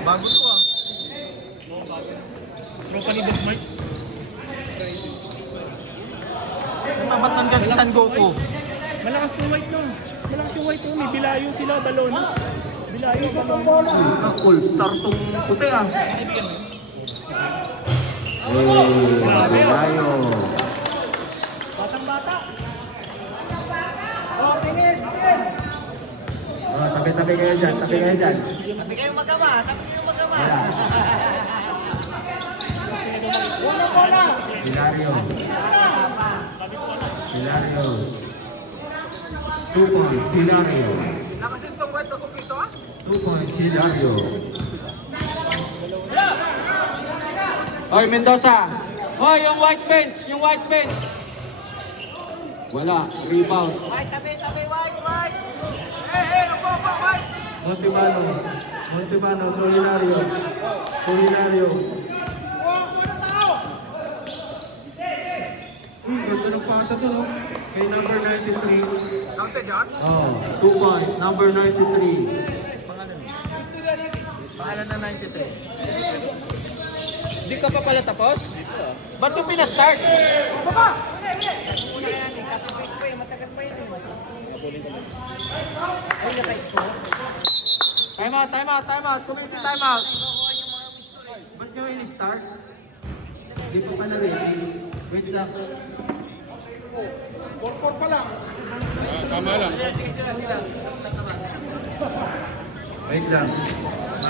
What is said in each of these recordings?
Bago to ah. Tropa ni Boss Mike. Ba't nandiyan si San Goku? Malakas yung white no. Malakas yung white no. May bilayo sila, balon. Bilayo, balon. All-star tong puti ah. Bilayo. Batang-bata. Oh, tabi-tabi kayo dyan, tabi kayo dyan. Tabi kayo magama, tabi kayo magama. Wala. Hilario. Hilario. 2 points, Hilario. Nakasim tong kwento ko dito ah. 2 points, Hilario. Oy, Mendoza. Oy, yung white bench, yung white bench. Wala, rebound. White, tabi, white. Hey, apa, white. Montebano, to Hilario. To Hilario. Ganda ng pasa to, no? Kay number 93. Counted John? Oh, 2 points, number 93. Pangalan na 93. Hindi ka pa pala tapos? Ba't yung pinastart? Baba! Una kaya natin, copy-paste pa yun, matagal pa yun. Ay, naka-score. Time out. Committee time out. Nakuha yung mga gusto eh. Ba't nyo in-start? Hindi ko pa na-ready. Wait lang. 4-4 pa lang. Tama lang. Wait lang.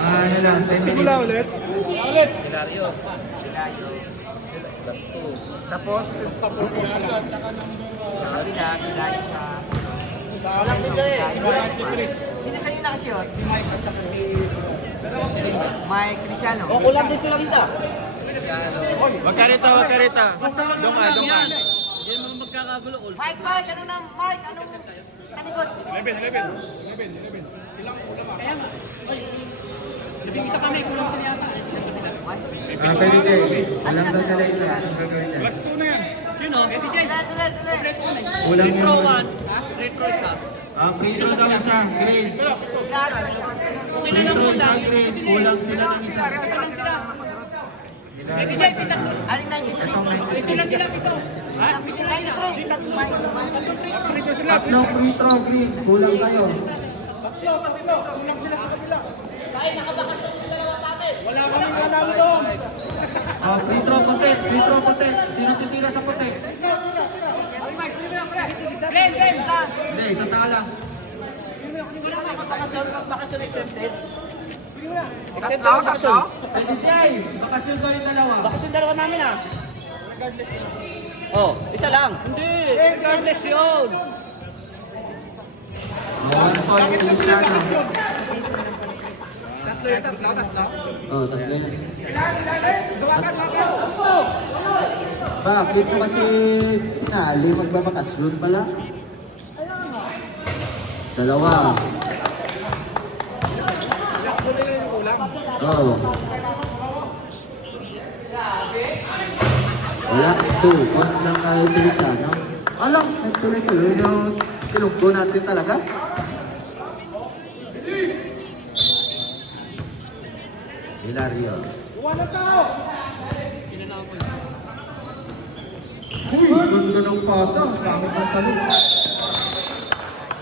Ano lang, 10 minutes. Ulit. Hilario. Plus 2. Tapos, sa kabila, Hilario sa... Walang din sa'yo eh. Sino sa'yo nakashot? Si Mike at saka si... Mike Cristiano. O, kulang din silang isa. Wag ka rita. Doon ka. Hindi mo magkakagulo. Mike, ano na? Mike, anong... Talikod. 11. Silang kulang ah. Kaya nga. Labing isa kami, kulang sila yata. Pwede kayo. Walang daw sa isa. Anong gagawin niya? Plus 2 na yan. Sino? DJ. Kompleto ka na. Kulang Free throw yung- 1. Ha? Free throw isa. Free throw daw isa. Green. Okay na Free lang throw muna. isa, green. Kulang sila ng isa. Kulang sila. Eh, DJ, pitang. Alin na yung Pito na sila, pito. Ha? Pito na sila. Free throw sila. Tatlong free throw, green. Kulang kayo. Wala kaming alam doon. Free throw puti. Sino titira sa puti? Glenn. Hindi, isang tao lang. Bakasyon exempted? Accept ako, bakasyon. DJ, bakasyon daw yung dalawa. Bakasyon dalawa namin ah. Oh, isa lang. Hindi. Regardless yun. One point, Cristiano. Tatlo. Tatlo yan. Bakit mo kasi sinali magbabakasyon pala? Dalawa. Oo. Wala, 2 points lang tayo Cristiano. Alam, tuloy-tuloy yung silungko natin talaga. Hilario. Uy, ganda ng pasa. Langit ng salud.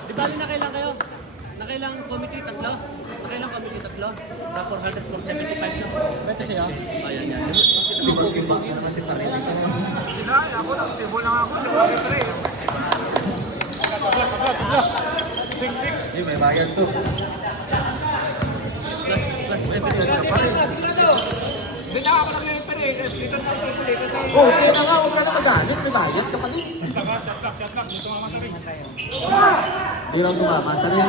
Di bali na kailang kayo? Nakailang committee tatlo? Nakailang committee tatlo? Sa 475 na. Beto siya. Ayan, yan. Tiba-tiba ko naman si Parinig. Sila, ako lang. Tibo lang ako. 6-6. Hindi, may bayad to. Bita ako lang yung pare. Dito na ako yung pare. Oh, kaya na nga, huwag ka na magalit. May bayad ka pa din. Shot lock. Dito mama sa rin. Hindi lang tumama sa rin.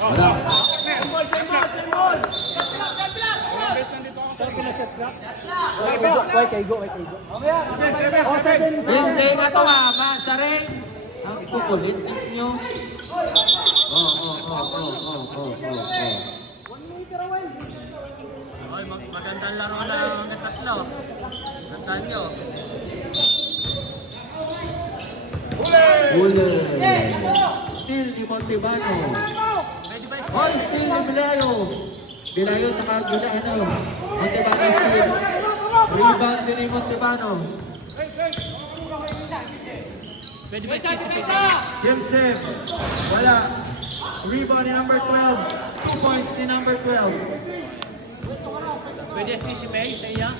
Wala. Best nandito ako sa rin. Hindi nga tumama sa rin. Ang kukulit ninyo. Magandang laro na ang tatlo. Tandaan nyo. Huli. Still ni Montebano. Hoy, steal ni Bilayo. Bilayo tsaka Gulano. Montebano steal. Rebound din ni Montebano. Pwede ba isa? Jimsem. Wala. Rebound ni number 12. 2 points ni number 12. Pwede si May sa iya?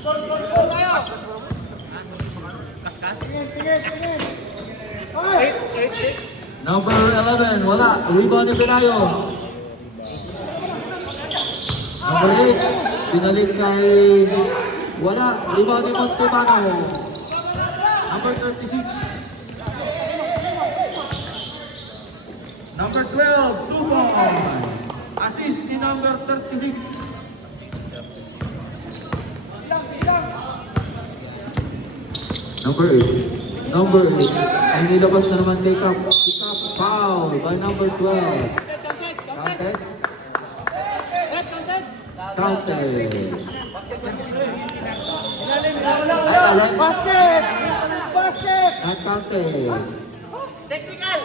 Kaskas? 8-6. Number 11. Wala. Rebound ni Bilayo. Number 8. Pinalik kay... Wala. Rebound ni Montebano. Number 36. Number 12, 2 points. Assist ni number 36. Number 8. Number 8. Ay nilabas na naman take up. Pick up foul by number 12. Counted. Counted. Basket! Basket! Not counted. Technical!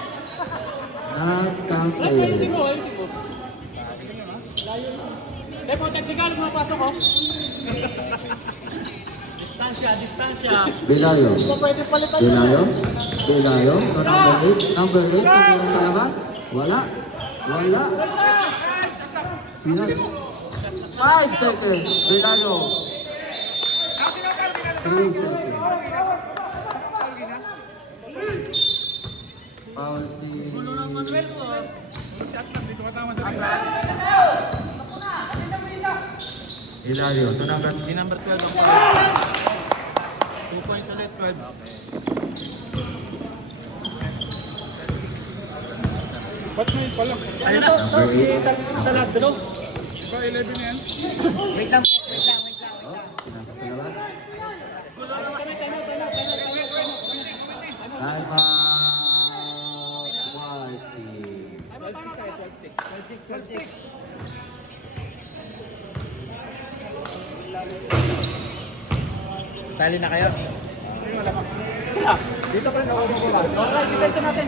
Not counted. Ayusin mo. Depo, technical, pumapasok ko. Distansya. Bilayo. Pwede palitan Bilayo. Bilayo. So number 8. Number 8. Kung sa labas. Wala. Wala. Sino? 5 seconds. Bilayo. 3 seconds. Foul si... Hilario. Ito number, si number 12 ang pala. 2 points ulit, 12. Ayun na. Number 8. Taladro. Wait lang. Oh, pinasa sa labas. Time out. White team. 12-6. Tali na kayo? Dito pa rin ako magulas. Okay, depensa natin.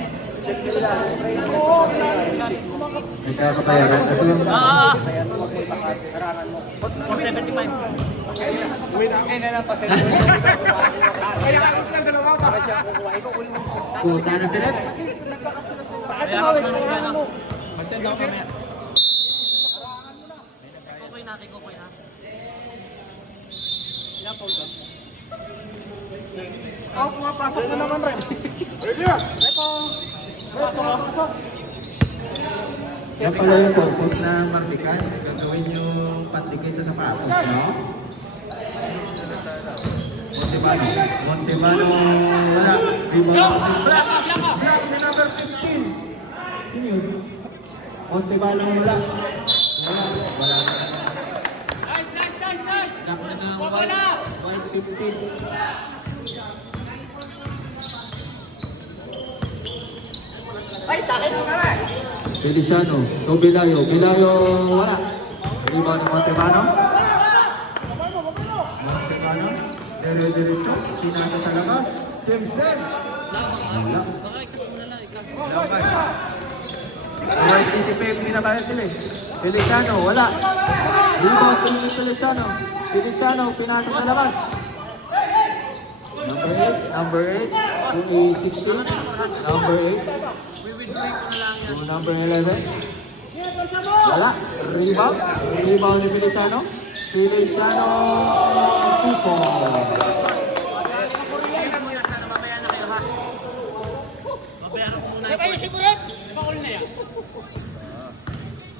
Nagkakabayaran. Ito yung... 475. Puta na sila. Mag-send ako mamaya. Okay na. Ilang pound ka? Ako pumapasok na naman rin. Pasok. Yan pala yung purpose ng martikan. Gagawin yung pandikit sa sapatos, no? Montebano. Wala. Black na number 15. Sino yun? Montebano wala. Wala. Nice. Black na ng white 15. Ay, sa akin mo kami! Feliciano. So Bilayo. Wala. Rebound ng Montebano. Dire-diretso. Pinasa sa labas. Jimsen. Wala. Baka ikas mo na lang. Wala si Pep, hindi na bayad sila eh. Feliciano, wala. Rebound po ni Feliciano, pinasa sa labas. Number 8, yung 16. Number 8. To number 11. Wala. Rebound ni Feliciano. Feliciano, 2 points. Babayaran ko muna. Sabay si Bulat! Di ba all na yan?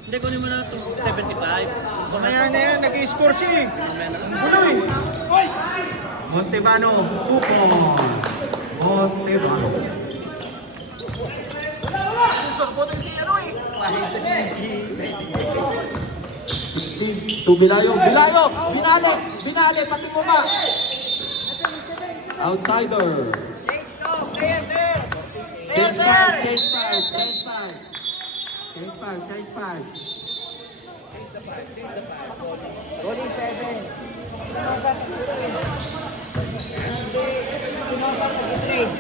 Hindi, kunin mo na ito. 75. Mamaya na yan, nag-i-score siya eh. Ang gulo eh. Montebano, 2 points. Montebano. Sorboto si ano eh. 16 to Bilayo. Binale, pati mo ka. Outsider. Change no, player there! Change 5. Rolling 7. Sinosap Sinosap sa trade.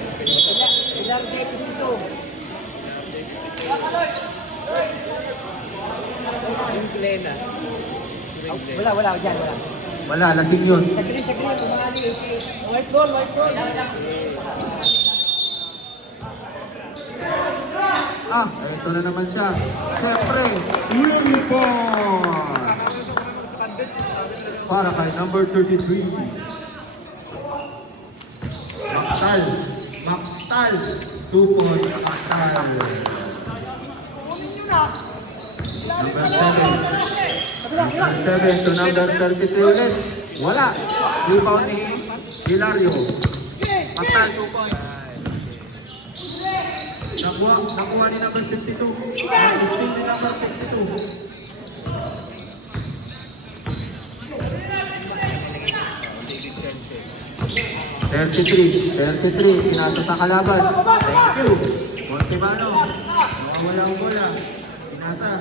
Ilang day 52. Yung plena. Wala, dyan, wala. Wala, lasing yun. Saglit, umali. White ball. Ah, ito na naman siya. Siyempre, uniform! Para kay number 33. Maktal. 2 points, Maktal. Number 7 to number 33 ulit. Wala. Rebound ni Hilario. Maktal, 2 points. Nakuha ni number 52. Still ni number 52. 33, pinasa sa kalaban. Thank you. Montebano, wala ang bola. Pinasa.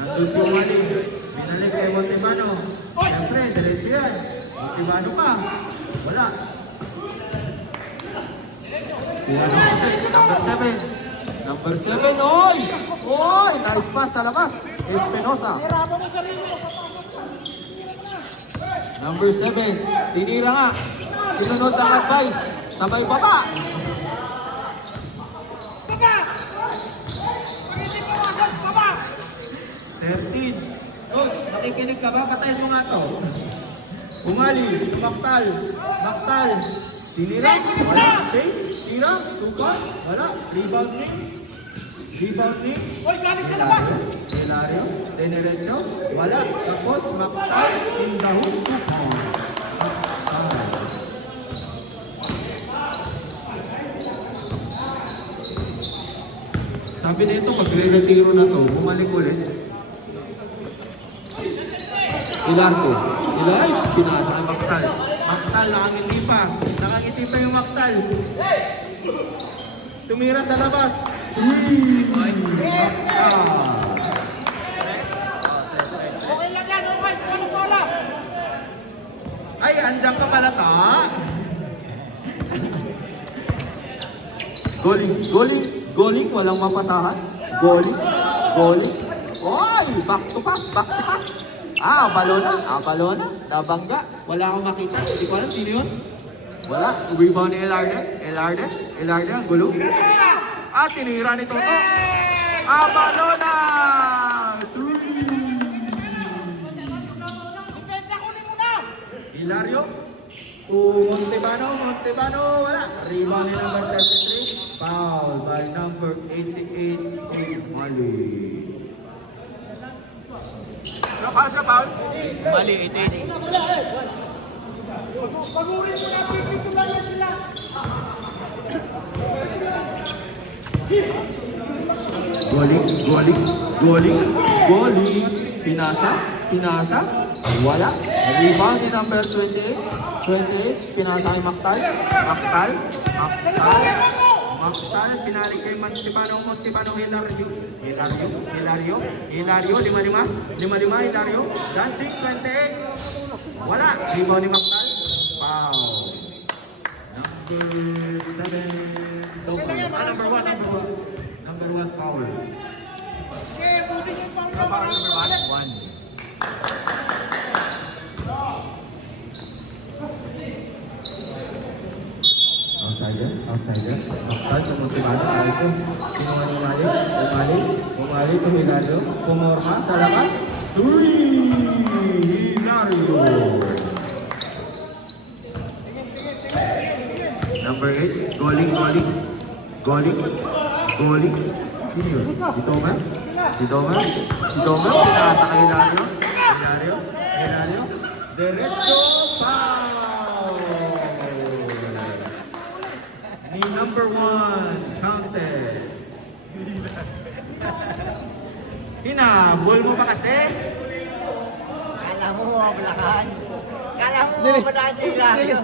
Nandun si Umali. Binalik kay Montebano. Siyempre, diretso yan. Montebano pa. Wala. Kuha ng puti. Number 7. Number 7, oy! Oy! Nice pass sa labas. Espinosa. Number 7, tinira nga. Sinunod ang advice. Sabay baba. Baba! Pag-hindi mo asal, baba! 13. Coach, makikinig ka ba? Patayin mo nga to. Umali, Maktal. Tinira. Wala. Okay. Tira. 2 points. Wala. Rebound ni. Oy, galing sa labas! Hilario. Denirecho. Wala. Tapos, Maktal. Indaho. 2 points. Sabi nito, magre-retiro na to, bumalik ulit. Ilarto. Ilay, pinasa kay Maktal. Maktal, nakangiti pa. Nakangiti pa yung Maktal. Tumira sa labas. Okay lang yan, okay. Ano bola? Ay, andyan ka pala ta. Goaling, walang mapasahan. Goaling. Oy, back to pass. Balona. Nabangga. Wala akong makita. Hindi ko alam sino yun. Wala. Rebound ni Elarde, ang gulo. Tinira ni Toto. Balona! 3! Depensa kunin mo na! Hilario. Montebano, wala. Rebound ni number 33. Foul by number 88, Mali. Ano para sa foul? Mali, 88. Pagurin mo na, pipitulan sila. Goaling. Pinasa. Wala. Rebound ni number 28, pinasa kay Maktal, pinalik kay Montebano, Hilario, 5-5, Hilario, dancing, 28, wala, rebound ni Maktal, foul. Number 1, foul. Okay, pusin yung parang number 1. Outsider. Maktal sa Montebano. Ayos yun. Sinuha ni Umali to Hilario. Pumorma sa labas. 3! Hilario. Number 8. Goaling. Sino yun? Si Domer. Pinasa kay Hilario. Diretso. Foul! Ni number 1, counted. Hinabol mo pa kasi? Kala mo mablakan si Hilario.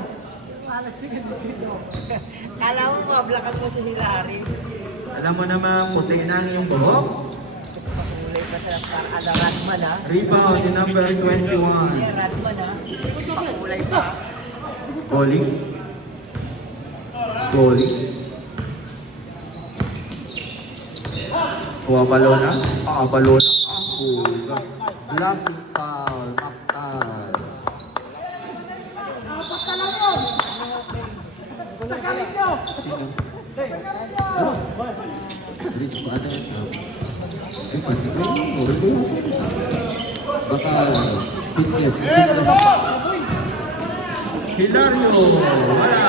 Kala mo mablakan mo si Hilario. Alam mo naman, puti na ang iyong buhok. Kulay pa sa parang Radman ha. Rebound ni number 21. Radman ha. Pakulay pa. Goaling. Kuha balona. Blocking foul, Mactal. Sino? Ano? Bilis ko, ano yun? Pati ko, okay ko yun. Baka, fitness. Hilario, wala.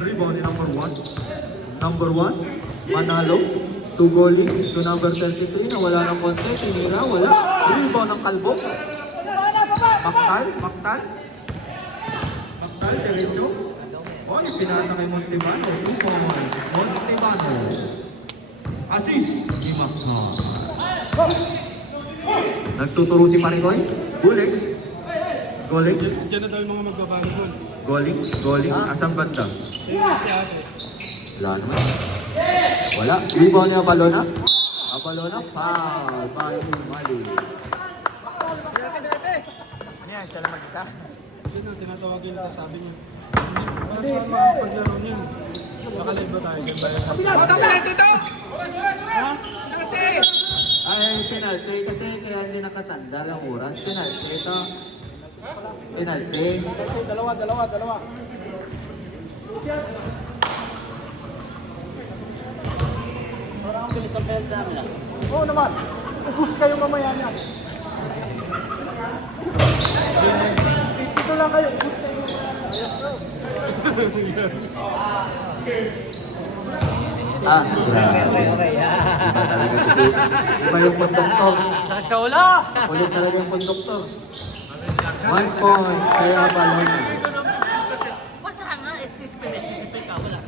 Rebound ni number 1. Number 1, Manalo. 2 goalie to number 33 na wala ng konti. Tinira, wala. Rebound ng Kalbo. Mactal, diretso. Oy, pinasa kay Montevano. 2 points. Montevano. Assist ni Mactal. Nagtuturo si Parigoy. Gulik. Diyan na daw yung mga magbabago doon. Goaling. Asang banda? Si ate. Wala naman. Wala. Rebound ni Abalona. Foul. By Mali. Ano yan? Siya lang mag-isa? Dito, tinatawagin nila, sabi niya. Hindi, para mapaglaro niyo. Nakalive ba tayo? Diyan ba yung sabi? Ay, penalty kasi kaya hindi nakatanda ng oras. Penalty ito. Penalty. Dalawa. Parang bilis ang penalty namin. Oo naman. Ubus kayo mamaya niya. Dito lang kayo. Ubus kayo. Grabe. Iba talaga ito. Iba yung konduktor. Chola! Kulit talaga yung konduktor. 1 point kaya Abalona. Wala nga. Especially ka. Wala.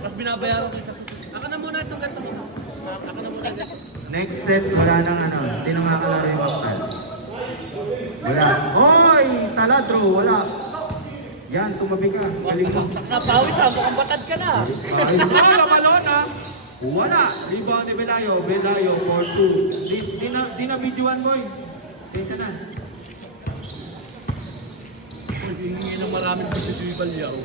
Mas binabayaran ko isa. Aka na muna itong ganito. Aka na muna ganito. Next set, wala nang ano. Hindi na makakalaro yung Mactal. Wala. Hoy! Taladro, wala. Yan, tumabi ka. Galing mo. Sa pawis ha, mukhang batad ka na. Ayos na Abalona. Wala. Rebound ni Belayo. Belayo for 2. Di na videoan ko eh. Tensa na. Hindi ng maraming dito si Balyaw.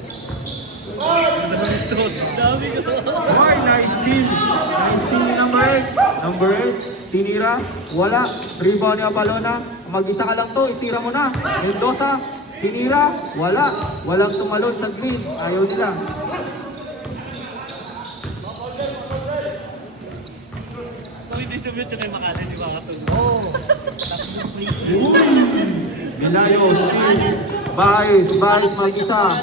Dami ko. Hoy, nice steal. Nice steal ni number 8. Number 8. Tinira. Wala. Rebound ni Abalona. Mag-isa ka lang to. Itira mo na. Mendoza. Tinira. Wala. Walang tumalon sa green. Ayaw nila. Kung hindi sumit siya kay Makalan, di ba katulog? Belayo, steal. Vice, mag-isa.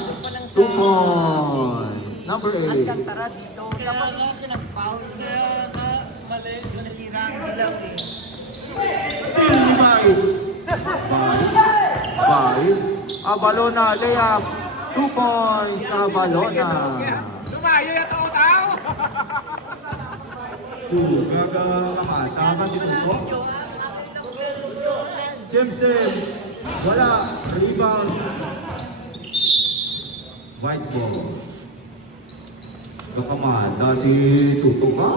2 points. Number 8. Tara dito. Dapat nga siya nag-foul. Kaya nga, mali. Nasira ang bilang eh. Steal ni Vice. Vice. Abalona, layup. 2 points. Abalona. Lumayo yung tao-tao! Gagamata ka si Tuko. Jameson. Wala. Rebound. White ball. Gagamata si Tuto ka.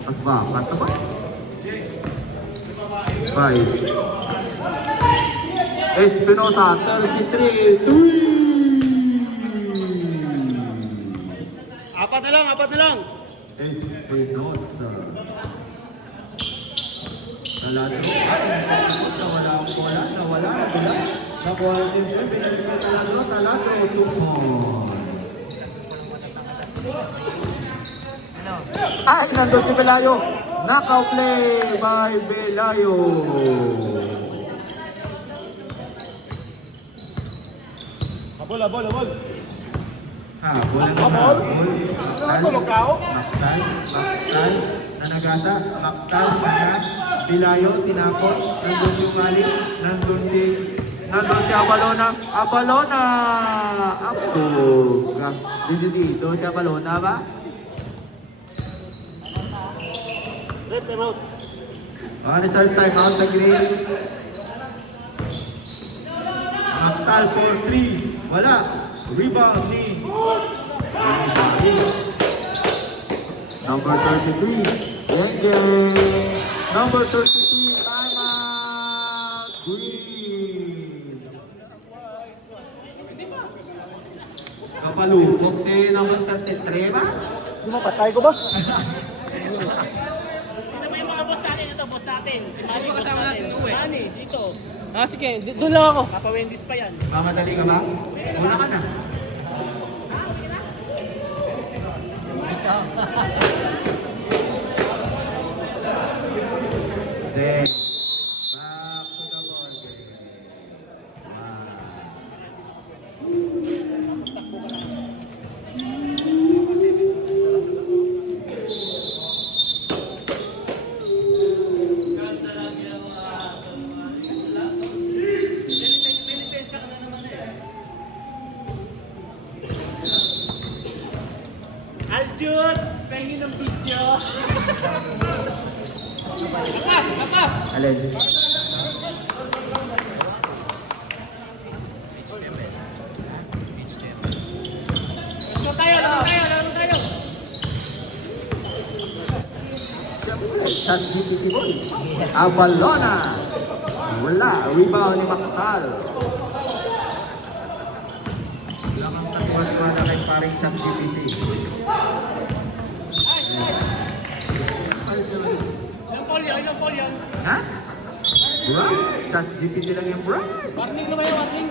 Bakas ba? Vice. Espinosa, 33. Apat na lang. Espinosa. Taladro. Nawala ang bola. Nakuha ang team siya. Binalik kay Taladro. 2 points. Ay, nandun si Belayo. Knockout play by Belayo. Abol. Mactal, nanagasa, Mactal, kanya, Belayo, tinakot, nandun si Umali, nandun si Abalona, dito si Abalona ba? Start time out sa green. Mactal for 3, wala, rebound ni number 33, Yenge. Number 33, time out. Green. Kapalupok si number 33 ba? Lumapatay ko ba? Manny, dito. Ah, sige. Doon lang ako. Papa Wendy's pa yan. Mamadali ka ba? Wala ka na. Then, back to the ball game. Aljun! Pengi ng video. Lakas! Lakas! Alin? Laro tayo! Laro tayo! Laro tayo! Chat GPT boy. Avalona. Wala. Rebound ni Makakal. Wala kang katiwala kay paring Chat GPT. Ilang ball yan? Ilang ball yan? Ha? Right. Chat GPT lang yung right. Warning na ba yung warning?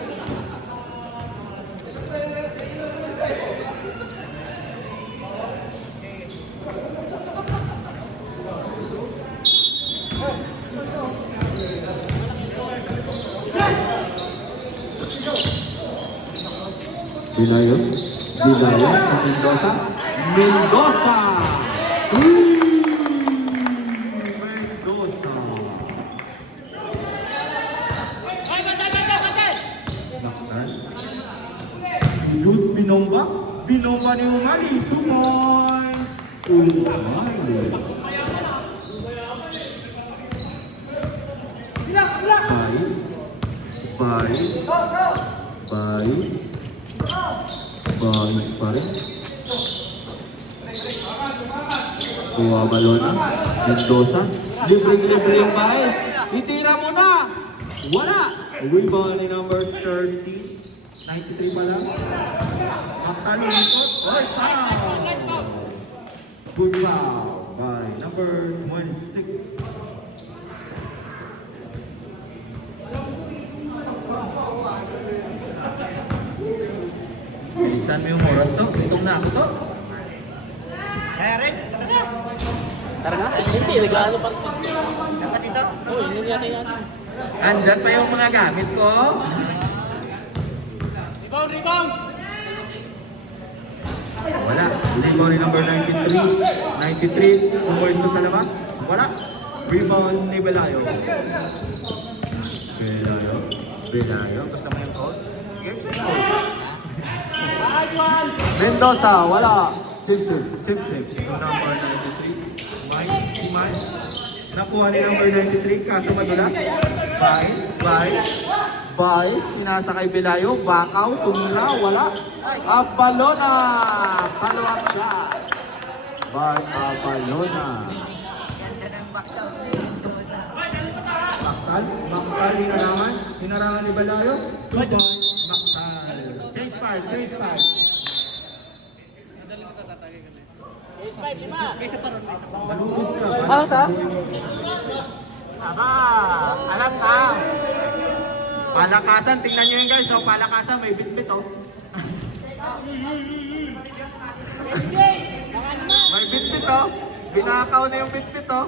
Dinayo. Dinayo. Mendoza. Mendoza. Mendoza. Ay, batay! Batay! Batay! Naksan. Jude Binomba. Binomba ni Umali. 2 points. Umali. Bais. Bais. Bais. Bais pa rin. Kuha Balona. Mendoza. Libre-libre yung Bais. Itira mo na. Wala. Rebound ni number 30. 93 pa lang. Maktal ulikot. Oy, foul. Good foul by number 26. Bilisan mo yung oras to. Itong na ako to. Kaya Reds, tara na. Tara nga. Hindi, nag-ano pa. Dapat ito. Oo, hindi yata yan. Andyan pa yung mga gamit ko. Rebound! Rebound! Wala. Rebound ni number 93. 93. Pumuwesto sa labas. Wala. Rebound ni Belayo. Belayo. Belayo. Gusto mo yung code? Game set. Mendoza. Wala. Chip. Ito number 93. Mike. Si Mike. Nakuha ni number 93. Kaso madulas. Vice. Pinasa kay Belayo. Bakaw. Tumira. Wala. Abalona. Follow-up shot. By Abalona. Ganda ng backshot. Maktal. Hinarangan ni Belayo. 2 points. Maktal. Change part. Malugod ka. Ah, sa? Aba, alam ka. Palakasan, tingnan nyo yun guys. So, palakasan, may bit-bit oh. May bit-bit oh. Binakaw na yung bit-bit oh.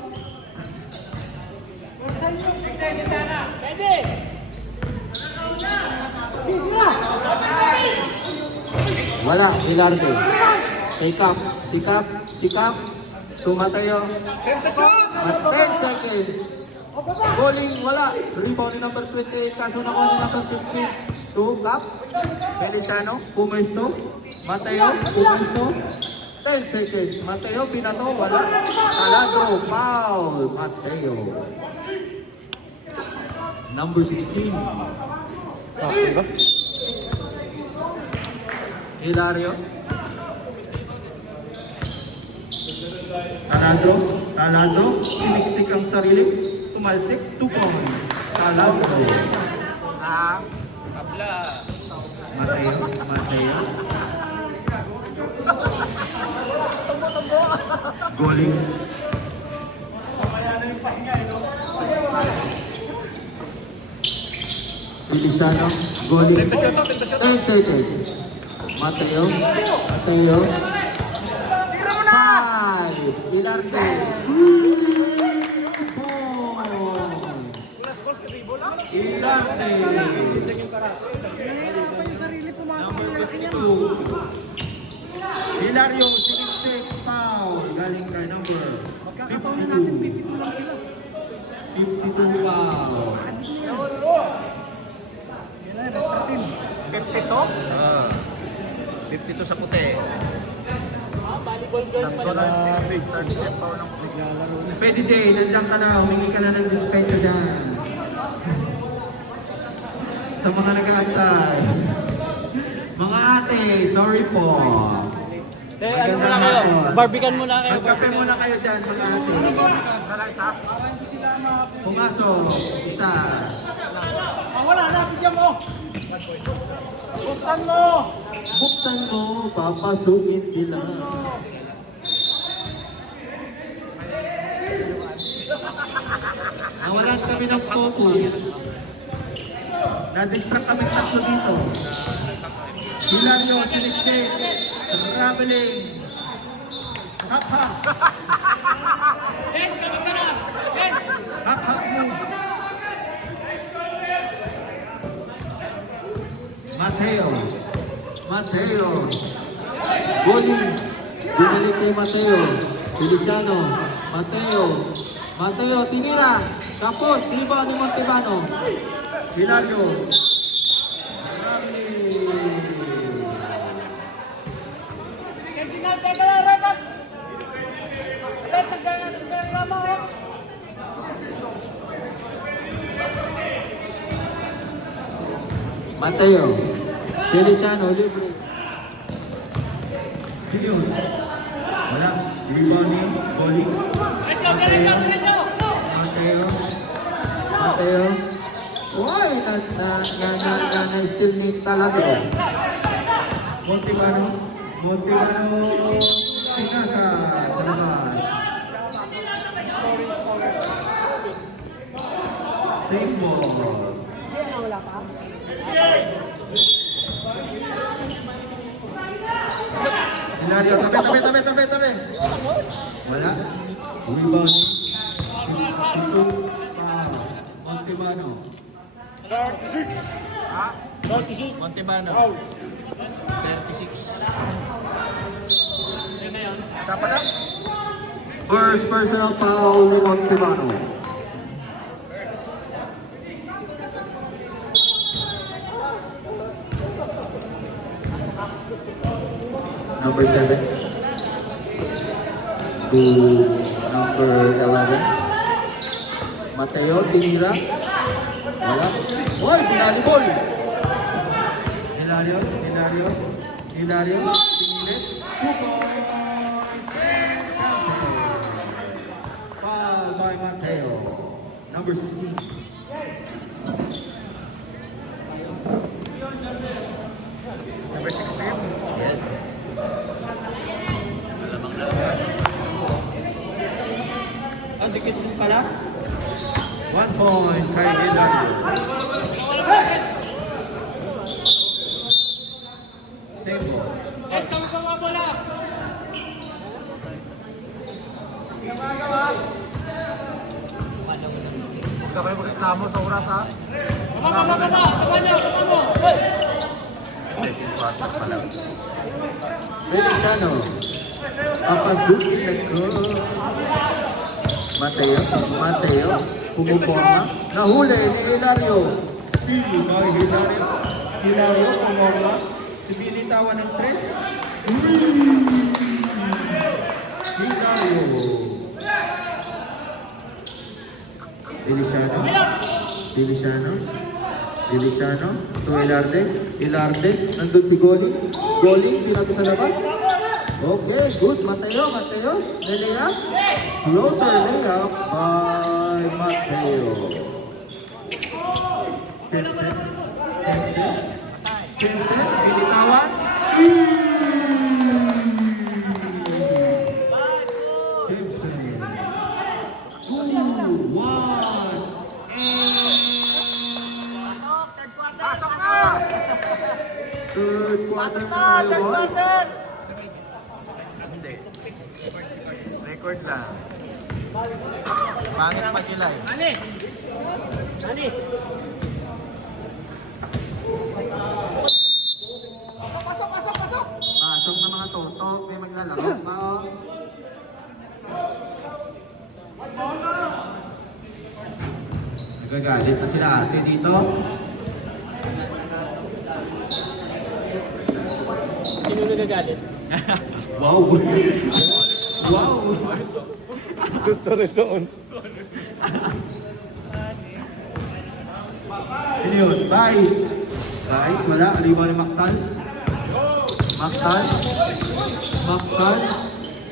Pwede! Wala, Ilarte. Sikap. Tumatayo. 10 seconds. Bowling, wala. Rebound ni number 28. Kaso nakuha ni number 15. 2, Cap. Feliciano, pumesto. Mateo, pumesto. 10 seconds. Mateo, pinato, wala. Taladro, foul. Mateo. Number 16. Hilario. Taladro. Siniksik ang sarili. Tumalsik. 2 points. Talavro. Tabla. Mateo. Goling. Feliciano, goling. 10 seconds. Mateo. 5. Ilarte. 4. Ilarte. Number 52. Hilario, siniksik, foul. Galing kay number 52. 52 foul. 52 sa puti. Volleyball girls pa naman. Pwede Jay, nandiyan ka na. Humingi ka na ng dispenser dyan. Sa mga nag-aantay. Mga ate, sorry po. Ano muna kayo? Barbican muna kayo. Magkape muna kayo dyan, mga ate. Pumasok, isa. Wala na, bigyan mo. Buksan mo, papasukin sila. Nawalan kami ng focus. Na-distract kami tatlo dito. Hilario, siniksik, traveling. Hap-hap. Yes, kapag ka na! Yes! Hap-hap move. Mateo. Goling. Binalik kay Mateo. Feliciano. Mateo, tinira. Tapos, rebound ni Montevano. Hilario. Mateo. Feliciano, libre. Yun. Wala. Rebounding. Goling. Mateo. Uy, na-still need talaga. Montevano. Pinasa sa labas. Same ball. Hilario, tabi. Wala. Rebound. Montevano. Montevano. 36. Yun na yun. Sapa na? First personal foul ni Montevano. Number 7 to number 11. Mateo, tinira. Wala. Hoy, pinalibol. Hilario, pinilit. 2 points. Foul by Mateo. Number 16. Number 16? Yes. Ang dikit mo pala. 1 point kay Hilario. Same ball. Yes, kami pa mga bola. Huwag ka kayo magreklamo sa oras ha. Baba. Baba niyo. Second quarter pa lang. Feliciano. Papasukin ako. Mateo. Pumuporma. Nahuli ni Hilario. Steal by Hilario pumorma. Binitawan ng 3. Hilario. Feliciano. To Ilarde. Nandun si Goling. Pinag sa labas. Okay, good. Mateo. Layup. Floater layup by Mateo. Jensen. Binitawan. Jensen. 2-1. Pasok na! Third quarter na tayo, boys. Hindi. Record lang. Pangit mag-ilay. Ali! Ali! Pasok na mga totok. May maglalaro pa, oh. Nagagalit na sila ate dito. Sino nagagalit? Wow! Wow! Gusto rin doon. Sino yun? Vice! Vice, wala. Alibaw ni Mactal. Mactal.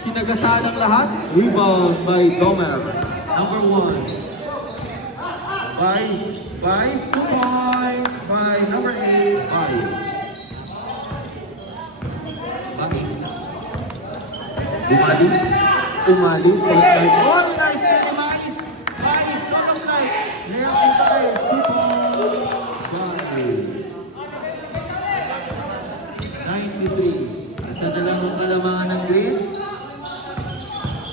Sinagasaan ang lahat. Rebound by Domer. Number 1. Vice. 2 points by number 8. Vice. Umali. Point guard. Oh, nice play ni Vice. Vice, son of life. Layup ni Vice. 2 points. Vice. 93. Sa dalawang kalamangan ng green.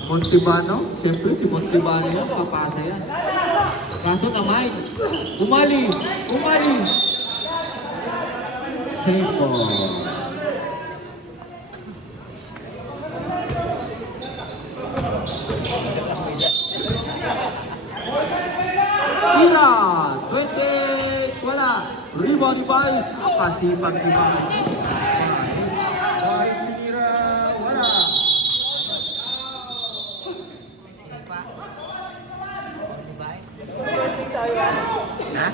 Montebano. Siyempre si Montebano yan. Papasa yan. Kaso na Mike. Umali. Save ball. Tira! 20! Wala! Rebound ni Vice! Kasipag ni Vice! Vice tira! Wala! Ha?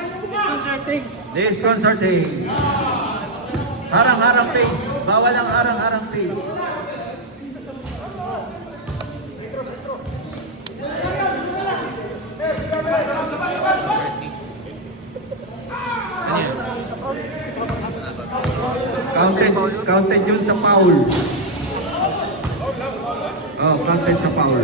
Disconcerting! Harang-harang pace! Bawal ang harang-harang pace! Counted yun sa foul. Oh, counted sa foul.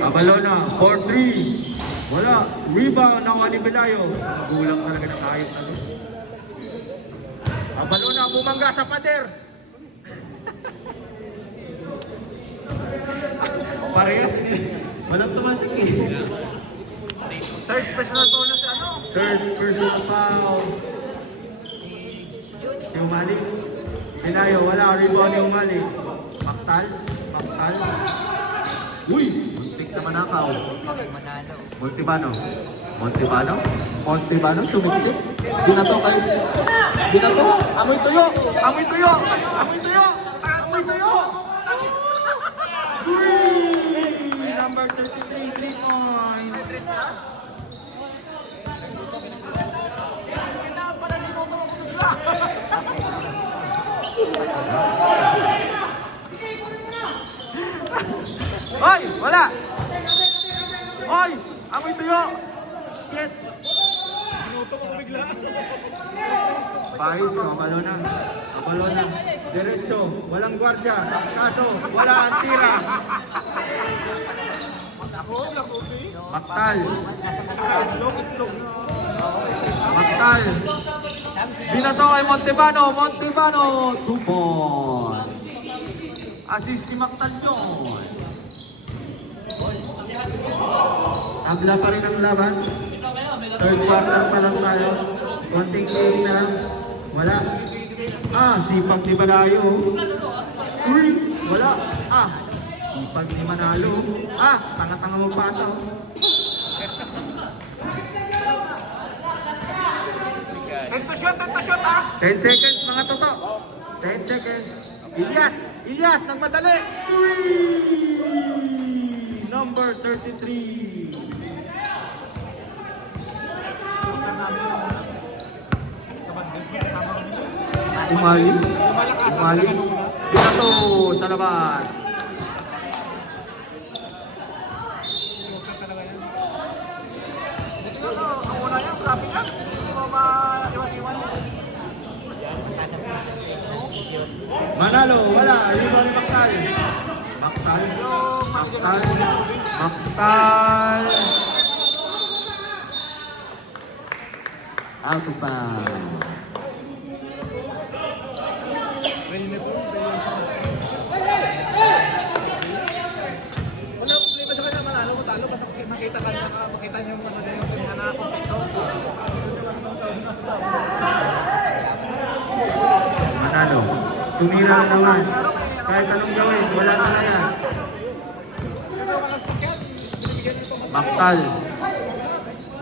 Abalona, 4-3. Wala. Rebound ng Manibilayo. Magulang talaga ng ayot na doon. Abalona, bumangga sa pader. Parehas ini. Walang tumasik eh. Third personal foul na si ano? Third personal foul. Si Umali. Pinayo, wala. Rebound ni Umali. Maktal. Uy! Muntik na manakaw. Manalo. Montebano, sumiksik. Binato kay... Binato. Amoy tuyo! Number 33, 3 points. Hoy! Wala! Hoy! Amoy tuyo! Shit! Pahis, Abalona. Diretso, walang gwardiya. Kaso, wala ang tira. Maktal. Binato kay Montebano. 2 points. Assist ni Maktal yun. Tabla pa rin ang laban. Third quarter pa lang tayo. Konting case na lang. Wala. Sipag ni Balayo. Uy, wala. Sipag ni Manalo. Tanga-tanga mo pasa. 10 seconds mga toto. 10 seconds. Ilyas, nagmadali. Number 33. Umali. Binato sa labas. Manalo, wala. Rebound ni Mactal. Mactal. Mactal. Mactal. Out of bounds. Wala problema sa kanya, manalo, matalo, basta makita niyo yung ano na yung nanakakompito. Manalo. Tumira na naman. Kahit anong gawin, wala talaga. Mactal.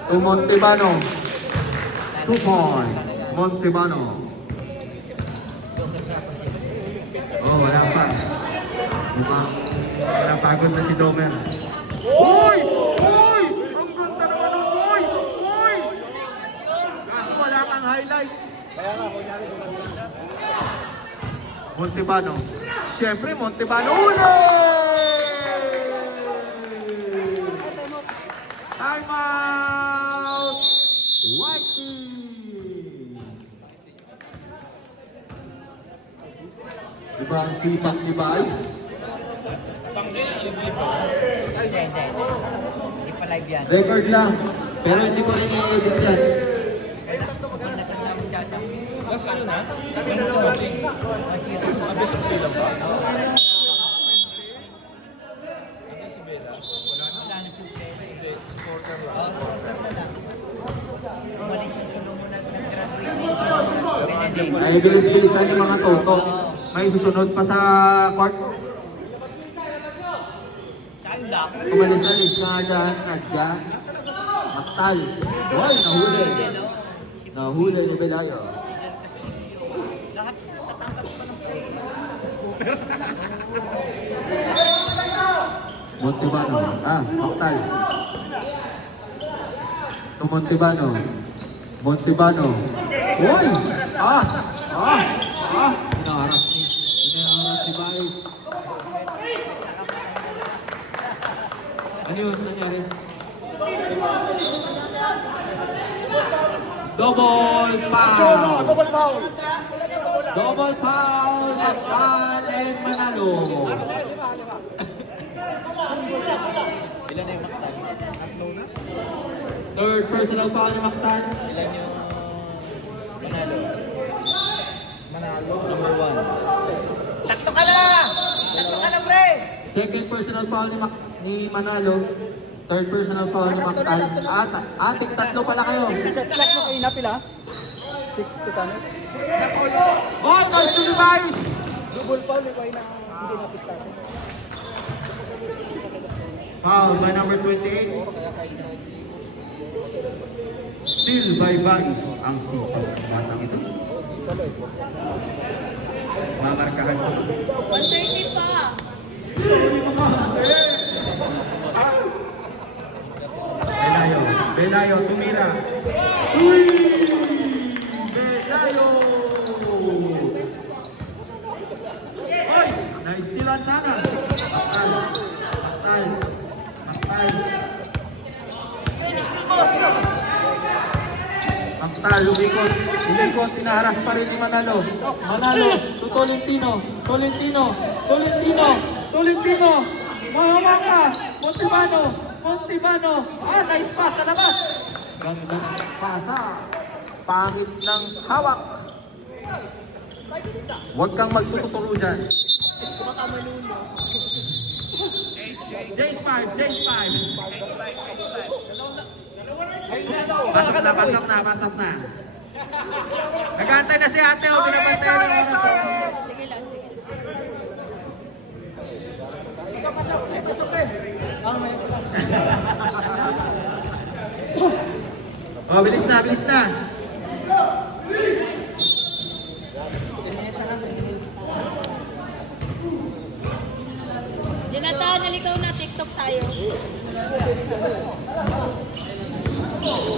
To Montebano. 2 points. Montebano. Oh, wala pa. Wala pagod na si Domer. Hoy! Hoy! Ang ganda naman ng boy! Hoy! Kaso wala kang highlight. Montebano. Siyempre, Montebano. Uli! Time out! Whitey! Diba ang sipag ni Vice? Hindi. Hindi pa live yan. Record lang. Pero hindi ko rin i-edit yan. Nasaan namin chacha? Last ano na? Umalis yung sulong na nag-graduate. Ay, bilis-bilisan yung mga toto. May susunod pa sa court. Umalis-alis nga dyan, Nadja. Mactal. Wow, nahuli. Nahuli ni Belayo. Lahat tatangkap pa ng sa scooter. Montebano. Mactal. To Montebano. Montebano. Uy! Hinaharap si Bayo. Ano yun? Nangyari? Double foul! Double foul! Mactal and Manalo. Ilan na yung Mactal? Tatlo na? Third personal foul ni Mactal. Ilan yung Manalo? Manalo, number 1. Tatlo ka na! Tatlo ka na, pre! Second personal foul ni Manalo. Third personal foul ni Mactal. Ating tatlo pala kayo. Set clock mo kayo na pila? 6 to 10. Oh, nice to revise! Double foul, may na hindi napista. Foul by number 28. Still by Vice ang sipag ng batang ito. Mamarkahan ko. 130 pa. Belayo, tumira. Uy! Belayo! Hoy! Na-stealan sana. Maktal. Mactal, lumikot, tinaharas pa rin ni Manalo. Manalo, to Tolentino. Mahamak ka, Montebano. Nice pass sa labas. Ganda ng pasa. Pangit ng hawak. Huwag kang magtututuro dyan. Baka malulo. J5. Pasok na. Nag-aantay na si ate, binabantay na mga sa... Sige lang. Pasok din. Oh, bilis na. Jonathan, nalikaw na TikTok tayo.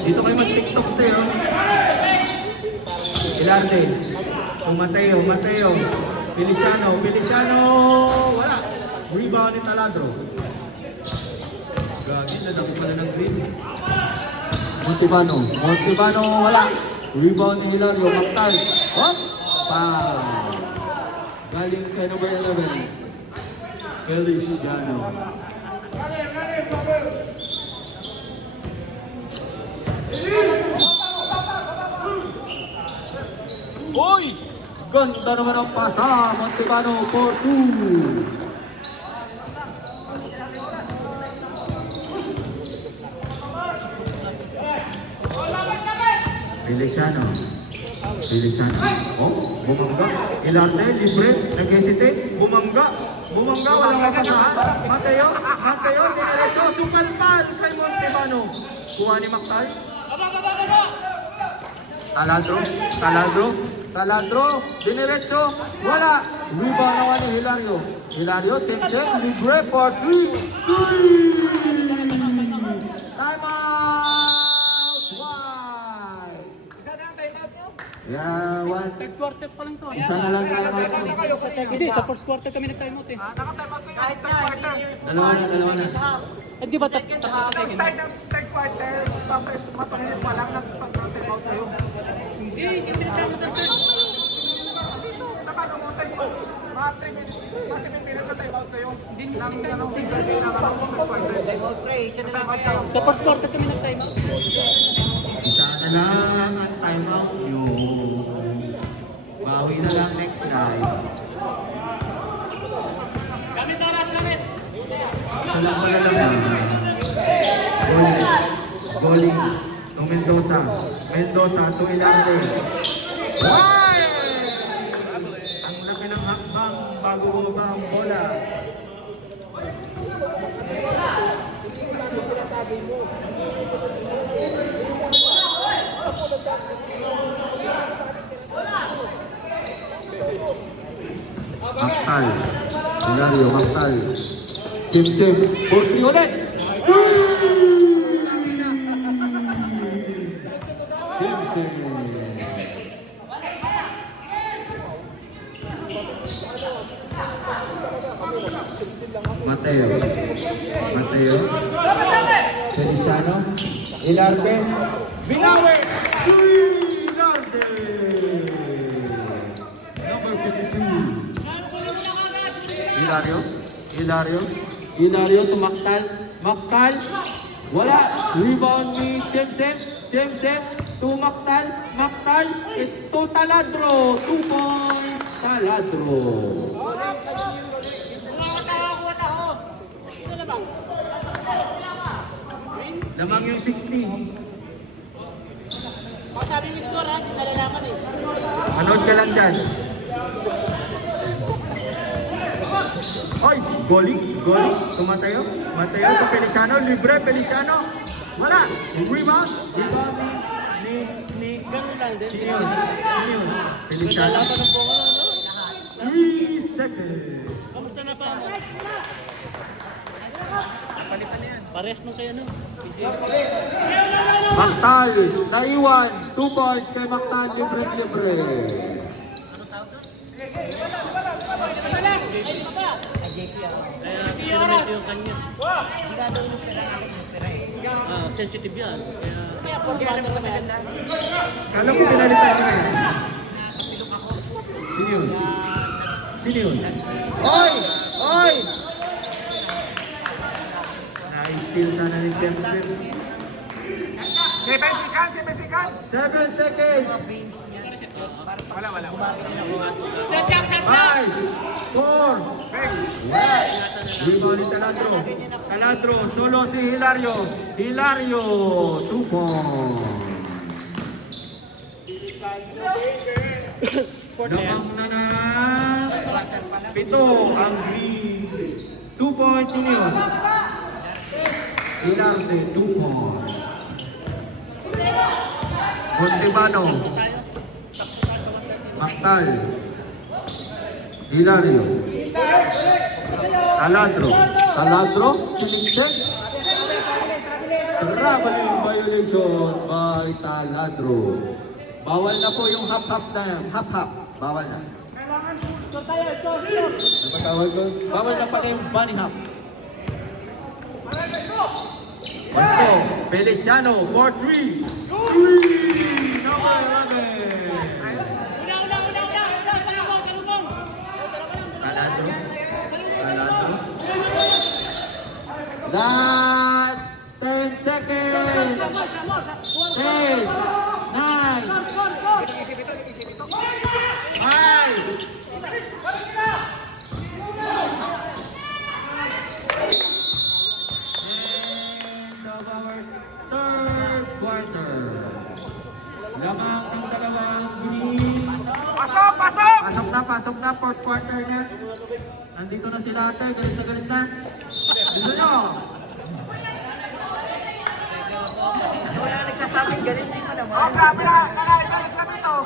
Dito kayo mag-tiktok tayo. Ilarte. Mateo. Feliciano, wala. Rebound ni Taladro. Gagi, nadako pala ng green. Montibano, wala. Rebound ni Hilario, Mactal. Hop! Foul. Galing kay number 11. Feliciano. Uy! Ganda naman ang pasa, Montibano for 2. Feliciano. Oh, bumangga. Ilarte, libre, nag-hesitate, bumangga, walang mapasahan. Mateo, diniretso, sukalpan kay Montibano. Kuha ni Mactal. Taladro, diniretso, wala. Rebound naman ni Hilario, Chemsen, libre for 3. Time out! Why? Yeah, one. Third quarter pa lang to. Isa na lang time out. Hindi, sa first quarter kami nag-time out eh. Dalawa na. Eh, di ba tapos sa second? Hindi pinag-time out ang third. Hindi pinag-time out eh. Sa first quarter kami nag-time out. Isa na lang ang time out nyo. Bawi na lang next time. Gamit oras, gamit! Salang mo na lang. Goaling. To Mendoza to Ilarte. Why? Ang laki ng hakbang bago bumaba ang bola. Mactal. Hilario, Mactal. Sim, 40 ulit. Sim. Mateo. Feliciano. Ilarte. Binawi. Ilarte. Number 52. Hilario to Mactal. Wala. Rebound ni Chemsen to Mactal. To Taladro. 2 points. Taladro. Lamang yung 60. Baka sabi mo score ha, nalalaman eh. Manood ka lang dyan. Oy, goaling. Mateo to Feliciano, libre, Feliciano. Wala. Rebound ni Sino yun? Feliciano. 3 seconds. Kamusta na pa mo? Pares nung kaya no? Mactal, naiwan. 2 points kay Mactal, libre. Kaya pinamit yung kanya. Sensitive yan. Kaya Kala ko pinalitan ko na yan. Sino yun? Oy! Na-steal sana ni Chemsen. 7 seconds. 7 seconds. Wala. 5, 4, Rebound ni Taladro, solo si Hilario, 2 points. Namang na 7 ang green. 2 points yun. Hilarte, 2 points. Montibano, Mactal, Hilario, Taladro, sinisik. Traveling violation by Taladro. Bawal na po yung half-half. Bawal na. Kailangan score tayo. Score. Ano ba tawag doon? Bawal na pala yung bunny hop. Pasto, Feliciano, 4-3. 3, number 11. Salubong. Taladro. Taladro. Last 10 seconds. 10, 9, 5. End of our third quarter. Lamang ng dalawang green. Pasok! Pasok! Pasok na, fourth quarter niya. Nandito na sila ate, galit na galit na. Dito nyo. Wala nagsasabing galit dito naman. Oh, grabe na! Nakaitalis kami to!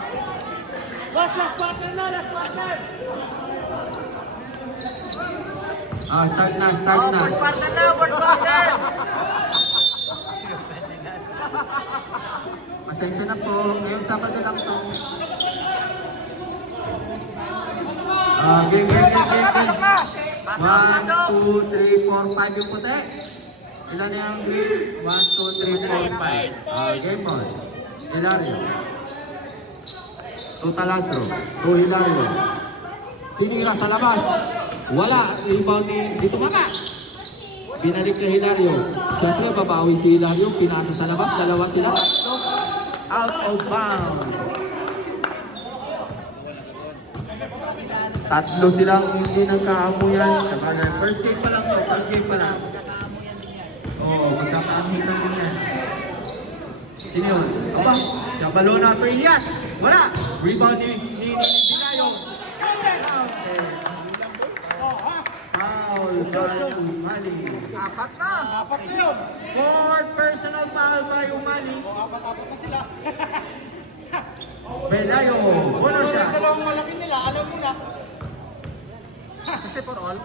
Last quarter na. Last quarter. Start na. Fourth quarter na, fourth quarter. Pasensya na po, ngayong Sabado lang to. Game. Pasok na! 1, 2, 3, 4, 5 yung puti. Ilan na yung green? 1, 2, 3, 4, 5. Game on. Hilario. To Taladro. To Hilario. Tinira sa labas. Wala. Rebound ni tumama. Binalik kay Hilario. Siyempre, babawi si Hilario. Pinasa sa labas. Dalawa sila. Out of bounds. Tatlo silang hindi nagkaamuyan. Sa bagay, first game pa lang to. First game pa lang. Oo, magkakaamuyan lang din yan. Sino yun? Aba, kabalo na ito, Elias. Wala. Rebound ni Binayo. Foul. Foul. Umali. Apat na yun! Fourth personal foul by Umali. Apat na sila. Belayo. Bono siya. Dalawang malaki nila, alam mo na. Kasi for all.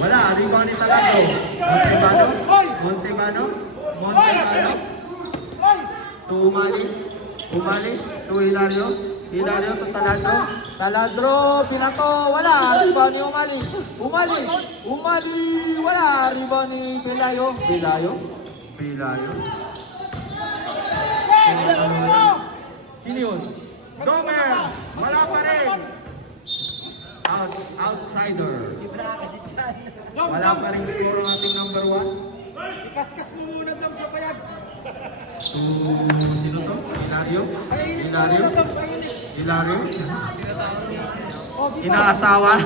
Wala. Rebound ni Taladro. Montebano. To Umali. To Hilario. Hilario to Taladro. Taladro. Pinato. Wala. Rebound ni Umali. Wala. Rebound ni Belayo. Sino yun? Domer. Wala pa rin. Outsider. Wala pa rin score ang ating number 1. Kaskas mo muna daw sa payag. Sino to? Hilario? Inaasawa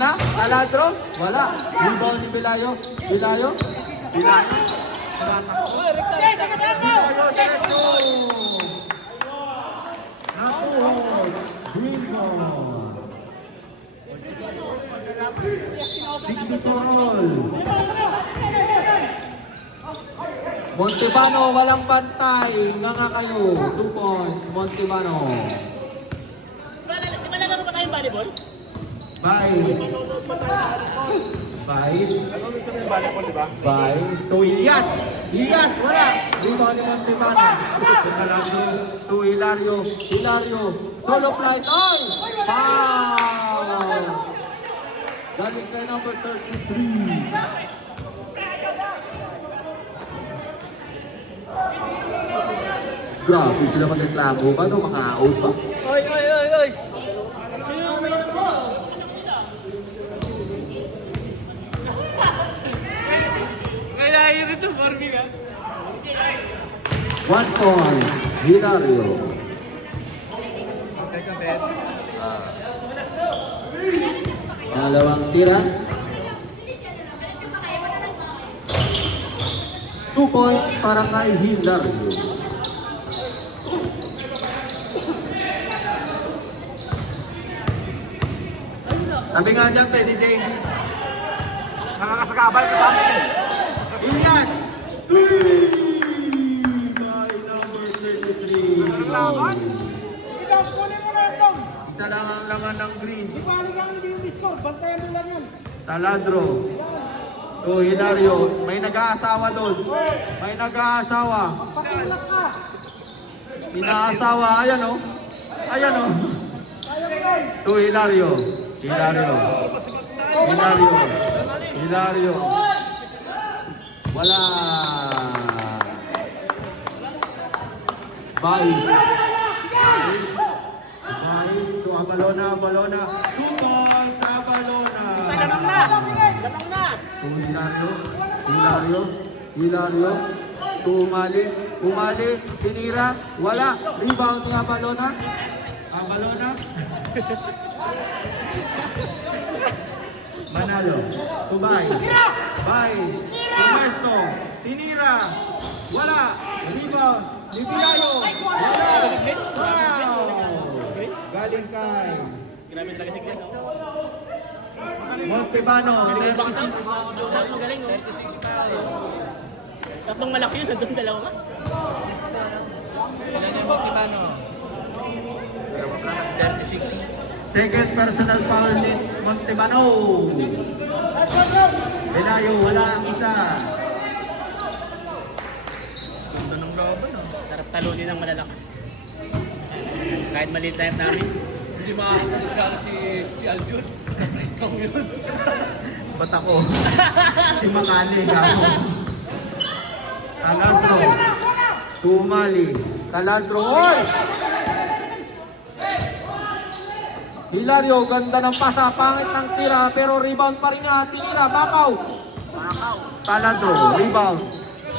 na? Taladro? Wala. Rebound ni Belayo. Belayo? Tumatakbo. Belayo, diretso. Nakuhod. Green ball. 62 all. Montebano, walang bantay. Nga kayo. 2 points. Montebano. Di ba nagano pa tayong volleyball? Vice. Vice. To Ilias. Ilias, wala. Rebound ni Montebano. To Hilario. Solo flight. Ay! Foul! Galing kay number 33. Grabe sila magreklamo. Paano maka-out pa? Oy! Kaya yun ito, Barbie ka. 1 point. Hilario. Dalawang tira. 2 points para kay Hilario. Sabi nga dyan, Pwede J. Nakakasagabal ka sa amin eh. Ilias! By number 33. Laban? Ikaw, kunin mo na ito. Isa lang ang laman ng green. Di bali ka hindi yung discount. Bantayan mo lang yan. Taladro. To Hilario. May nag-aasawa doon. Pakilak ka. Inaasawa. Ayan o. Ayan o. To Hilario. Hilario. Hilario. Hilario. Wala. Vice. Vice to Abalona. Abalona. 2 points Abalona. Lamang na! Lamang na! To Hilario. Hilario. Hilario. To Umali. Umali. Tinira. Wala. Rebound to Abalona. Abalona. Manalo. To Vice. Vice. To Maestro. Tinira. Wala. Rebound. Libilayo. Wala. Wow. Galing kay Grabe talaga si Chris. Montebano. Ang galing, oh. 36 tayo. Tatlong malaki yun, nandun dalawa ka. Ilan yung Montebano? 36. Second personal foul ni Montebano. Belayo, wala ang isa. Ganda ng laban, ah. Sarap talunin ng malalakas. Kahit maliit na namin. Hindi makakasala si Aljun. Ikaw yun. Ba't ako? Si Makali, ako. Taladro. Tumali. Taladro. Oy! Hilario, ganda ng pasa. Pangit ng tira, pero rebound pa rin nga. Tira, Bakaw. Taladro, rebound.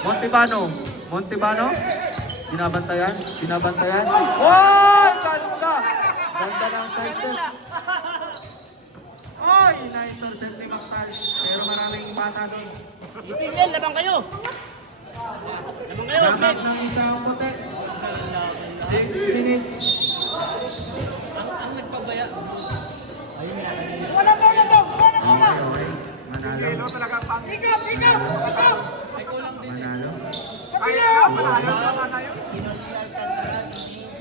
Montebano. Montebano. Binabantayan. Binabantayan. Oy! Ganda! Ganda ng side step. Oy! Na-intercept ni Mactal. Pero maraming bata doon. Ising yan, labang kayo. Labang kayo, Dapat Meg. ng isang putek. 6 minutes. Ang nagpabaya. Wala bola daw! Wala bola! Okay, okay. Manalo. Ikot! Ikot! Ikot! Manalo. Kabila! Manalo sa sana yun.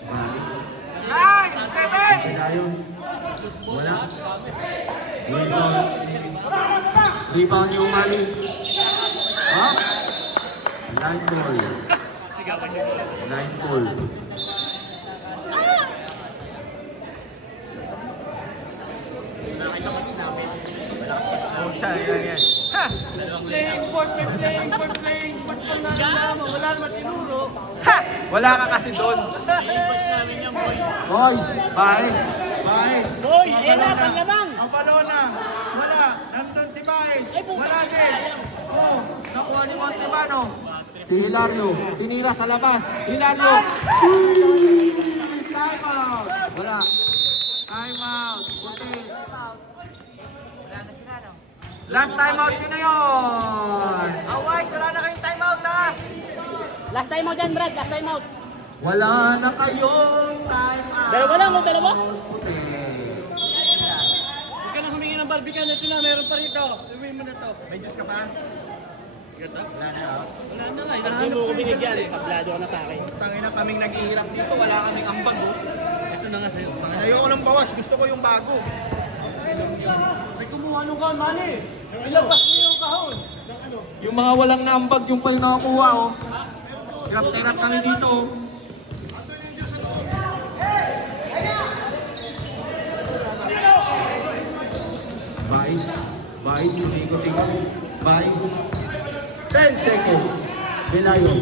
Bali. 9! 7! Pinayo. Wala. Rebound. Rebound yung Mali. Ha? Line ball. Line ball. Coach, yan. Ha! Playing for playing. Ba't pa nalalaman? Wala naman tinuro. Ha! Wala ka kasi doon. Playing namin yan, boy. Hoy! Baez! Baez! Hoy, ayan na, panglamang. Abalona! Wala! Nandun si Baez! Wala din! Oh! Nakuha ni Montebano! Si Hilario! Tinira sa labas! Hilario! Time out! Wala! Time out! Puti! Last time out yun na yun! Away! Wala na kayong time out ha! Last time out dyan, Brad. Last time out. Wala na kayong time out! Dalawa lang, oh, dalawa? Puti! Huwag ka na humingi ng barbican. Ito na, meron pa rito. Iwi mo na to. May Diyos ka pa? Ganda? Wala na oh. Wala na nga. Hindi mo ko binigyan. Tablado ka na sa akin. Tangina kaming naghihirap dito, wala kaming ambag oh. Ito na nga sa'yo. Tangina, ayoko ng bawas, gusto ko yung bago. May kumuha nung kahon, Mali. Ilabas mo yung kahon. Yung mga walang naambag, yung pa yung nakakuha oh. Hirap na hirap kami dito oh. Vice, ikot-ikot. Vice. 10 seconds. Belayo,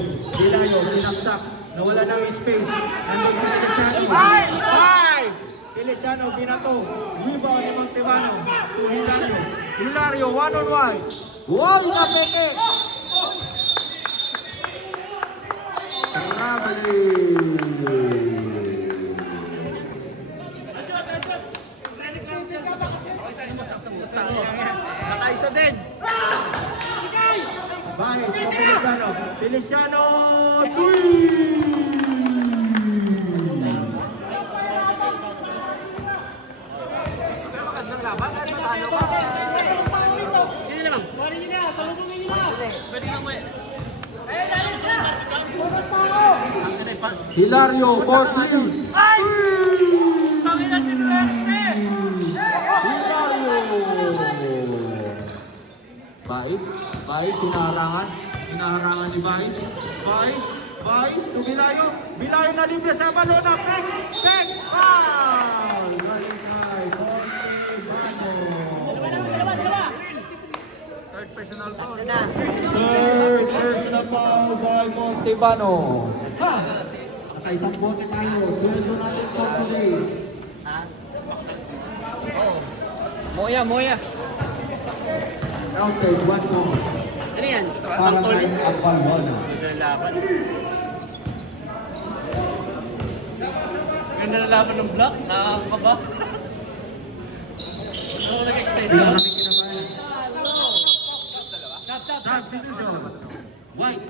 sinaksak. Nawala ng space. Nandun si Feliciano. 5! Feliciano, binato. Rebound ni Montebano. To Hilario. Hilario, 1-on-1. Wow, napeke! Nakaisa din. Vice, o Feliciano. Feliciano, 3! Sino naman? Kuhanin nyo na. Salubungin nyo na. Pwede kang may... Hilario, 4-3. Ay! Tangin na si Duerte! Hilario. Vice, hinaharangan ni Vice. Vice, to Bilayo. Bilayo na libre sa Balona. Pek, Montebano. Ha! Nakaisang bote tayo. Sweldo natin for today. Moya. Counted 1 more. Ano yan? Para kay Apalona. Ganda ng laban. Ganda ng laban ng block. Nakakaba. Ano nag-extend? Hindi na kami kinabahan. Tap. Substitution. White.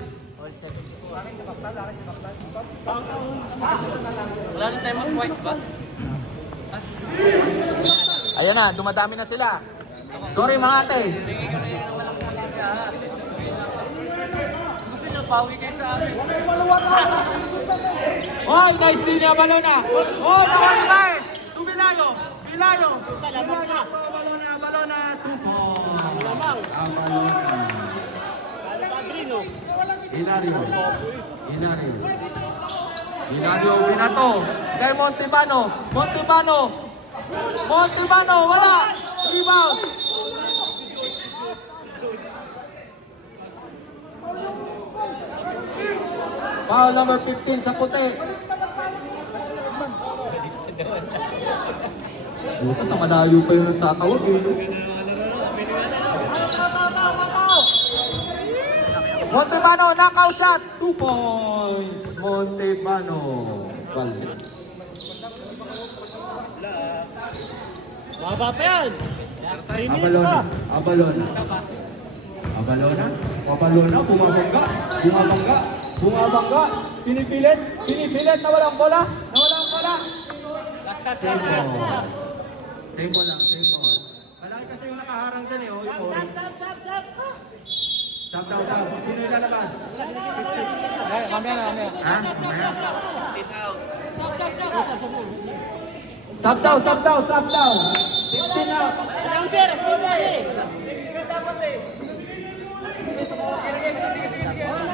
Wala na tayo mag-white ba? Ayan na, dumadami na sila. Sorry mga ate. Pinapawi kayo sa amin. Oy, nice deal niya, Balona. Oh, nakali guys. Tubilayo. Bilayo. Balona. 2 points. Lamang. Balona. Padrino. Hilario, binato. Kay Montebano, wala. Rebound. Foul number 15 sa puti. Buta sa malayo pa yung nagtatawag eh. Montebano, knockout shot. 2 points. Montebano. Baba pa yan. Abalona, bumabangga. Pinipilit na walang bola. Same ball lang. Malaki kasi yung nakaharang dyan eh. Sab. Sino yung lalabas? Kami na. Ha? Mamaya? Sab daw. 15 out.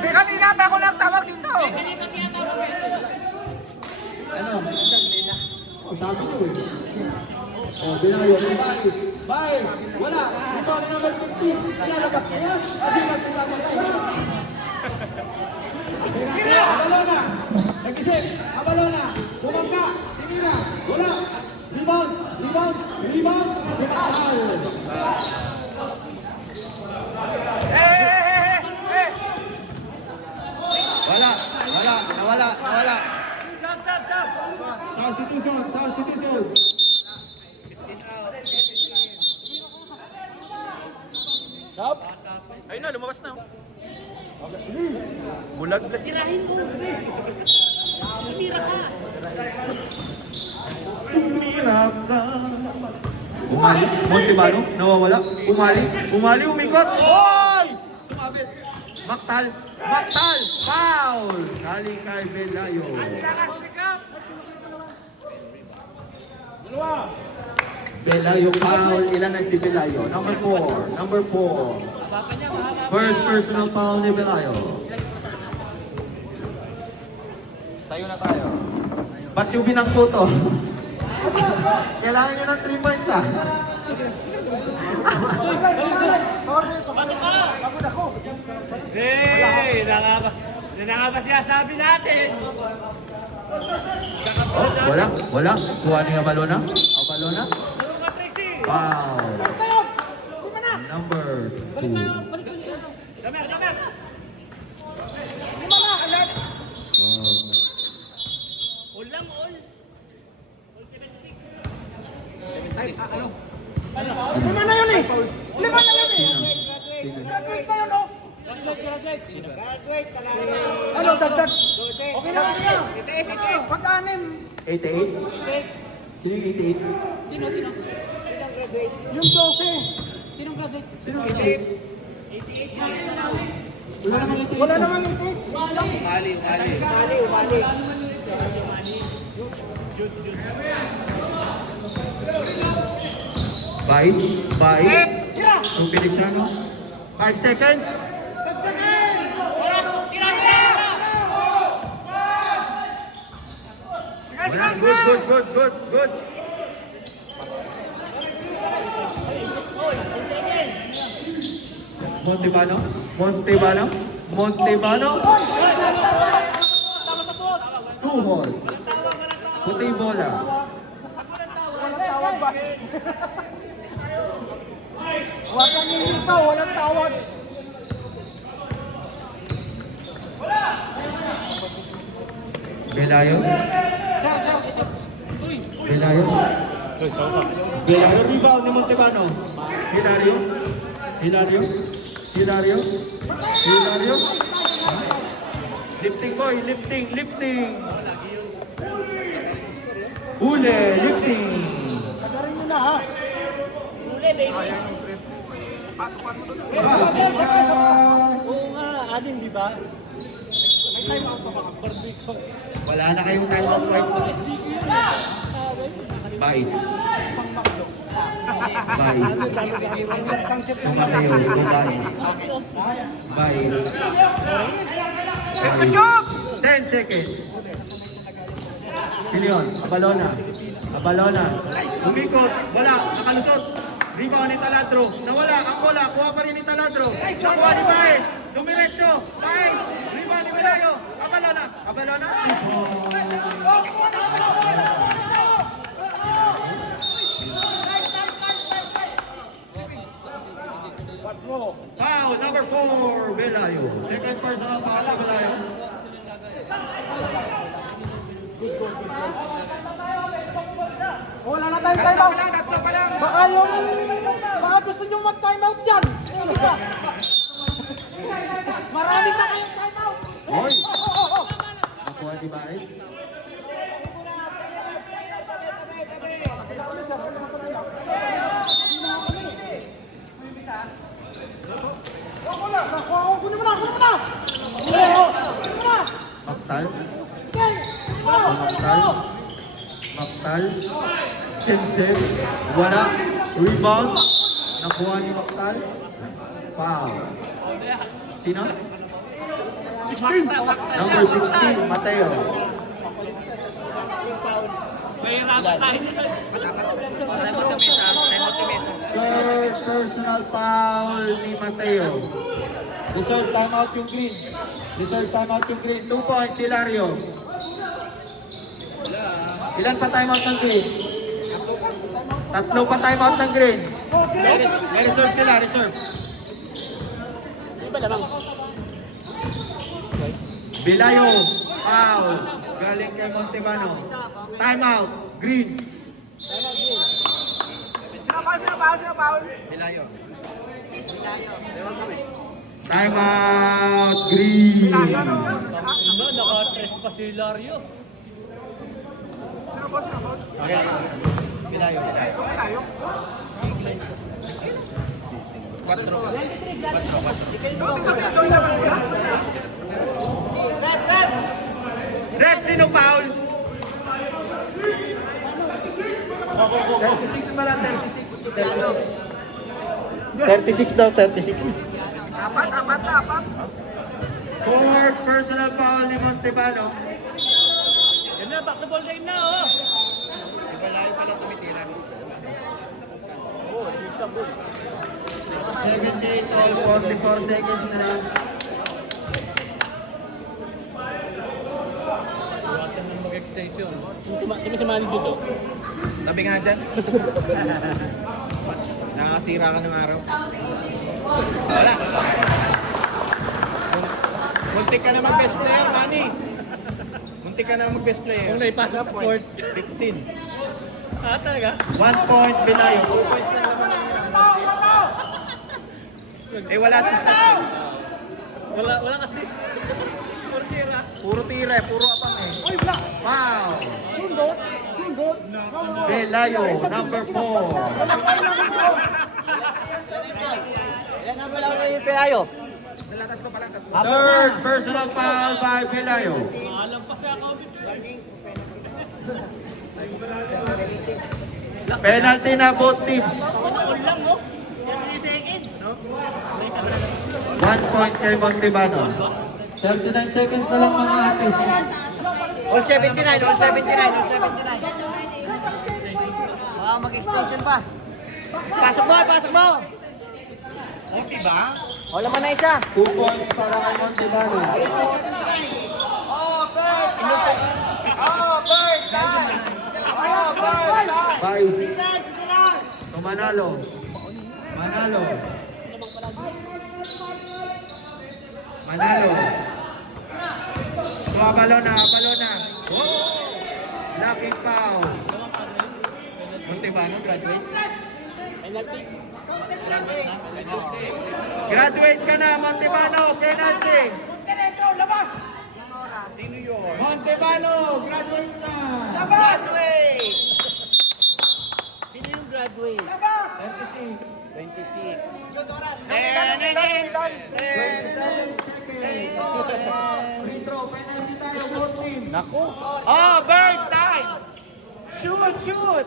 Di kanina pa ako nagtawag dito. Ano? Oh, sabi ko eh. Oh, binayo. Bye. Wala. Ito ni number 15. Lalabas niya. Kasi nagsulama tayo. Abalona. Nag-isip. Abalona. Bumangka. Tinira. Wala. Rebound. Rebound. Nawala. Substitution. Ayun na, lumabas na. Bulag na. Tirahin mo. Tumira ka. Tumira ka. Umali. Montebano, nawawala. Umali, umikot. Hoy! Sumabit. Maktal. Foul. Galing kay Belayo. Belayo foul. Ilan na si Belayo? Number 4. First personal foul ni Belayo. Tayo na tayo. Ba't yung binangko to? Kailangan nyo ng 3 points ah. Pasok ka. Hey, nangabas siya sabi natin. Oh, wala. Kuha niya Abalona. Wow. Number 2. Damer. All lang, all. All 76. Lima na yun eh. Graduate na yun oh. Ano, dagdag? Okay na kaya. Pag-anim. 88? Sino yung 88? Sino? Yung 12. Sinong graduate? Sino yung 88? Wala namang 88. Wala namang 88. Umali. Vice. Yung Feliciano. 5 seconds. Wala. Good. Montebano. Montebano. 2 ball. Puti bola. Walang tawag ba? Huwag kang hihintaw, walang tawag. Belayo. Belayo. Belayo, rebound ni Montebano. Hilario. Hilario. Hilario. Hilario. Lifting boy, lifting, lifting. Huli, lifting. Sagarin mo na ha. Oo nga, anim, di ba? Wala na kayong time out wipe. Bais. Bais. Tumateo, bais. Bais. 10 seconds. Si Leon, Abalona. Abalona. Umikot. Wala. Nakalusot. Rebound ni Taladro. Nawala. Ang bola. Kuha pa rin ni Taladro. Nakuha ni Baez. Dumiretso. Baez. Rebound ni Belayo. Abalona. Abalona. Foul number 4, Belayo. Second personal foul ni Belayo. Wala na tayong time out. Baka gusto nyo mag-time out dyan. Marami na kayong time out. Hoy! Nakuha ni Baez. Kunin mo na. Maktal. Maktal. Maktal. Sensen. Wala. Rebound. Nakuha ni Maktal. Foul. Sino? 16. Number 16, Mateo. Third personal foul ni Mateo. Reserve timeout yung green. Reserve timeout yung green. 2 points, Hilario. Ilan pa timeout ng green? 3 pa timeout ng green. May reserve sila, reserve. Belayo, foul. Galing kay Montebano. Timeout, green. Sino foul? Belayo. Timeout, green. Naka-tres pa si Hilario. Okay. Belayo. Red, sino foul? 36 pala, 36. 36 daw, 36. Apat. Fourth personal foul ni Montebano. Yan na, back to ball game na, oh! Si Balayo pala tumitira. 78 all 44 seconds na lang. Huwag ka nang mag-extension. Hindi si Manny dito. Tabi nga dyan. Nakakasira ka ng araw. Wala. Muntik ka na mag-best player, Manny. Muntik ka na mag-best player. Kung naipasa sa court. 15. Ah, talaga? 1 point, Belayo. 2 points na naman ang eh, wala si stats eh. Walang assist. Puro tira. Puro tira eh, puro apang eh. Wow! Sundot. Belayo, number 4. Ilan ang wala ko yung Pelayo? Third personal foul by Belayo. Alam pa siya ako. Penalty na both teams. All lang, oh. 30 seconds. 1 point kay Montebano. 39 seconds na lang mga ate. All 79. Baka mag-extension pa. Pasok mo. Okay ba? Wala man na isa. 2 points para kay Montebano. Vice. So Manalo. Manalo. Manalo. So Abalona. Oh! Lucky foul. Montebano, graduate. Graduate ka na, Montebano. Penalty. Montebano, graduate na. Graduate! Sino yung graduate? 36. 26. 27 seconds. Free throw, penalty tayo, both teams. Naku. Oh, bird time! Shoot!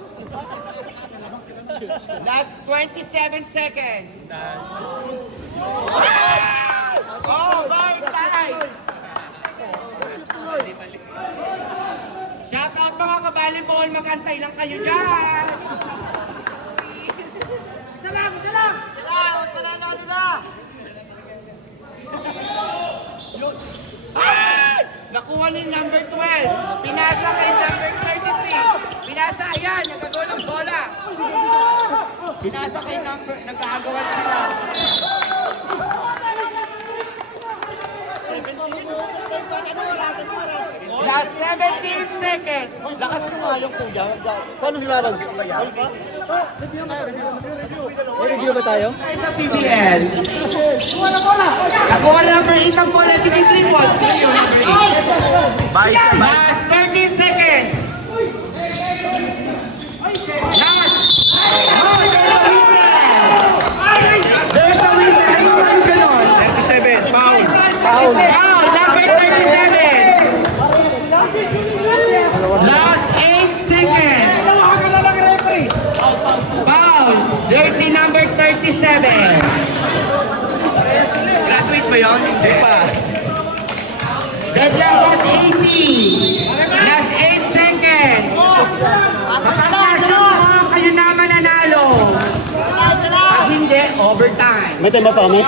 Last 27 seconds. Oh, bird time! Shout out mga ka-volleyball, magantay lang kayo dyan! Isa lang! Huwag pananalo na! Ay! Nakuha ni number 12. Pinasa kay number 33. Pinasa, ayan, nagagol ang bola. Pinasa kay number, nagkagawan sila. Last 17 seconds. Lakas mo nga yung kuya. Paano sila lang? Review ba tayo? Sa PBL. Nakuha na number 8 ang bola. 3 points. Sino yung number 8? Vice. Last 13 seconds. Last. Oh, there's a whistle. Ayun pa yung ganon. 37, foul. Foul. Number 37. Last 8 seconds. Foul. Jersey number 37. Graduate ba yun? Hindi pa. Deadline at 80. Last 8 seconds. Pagkakasyon mo, kayo na mananalo. Pag hindi, overtime. May tema pa kami?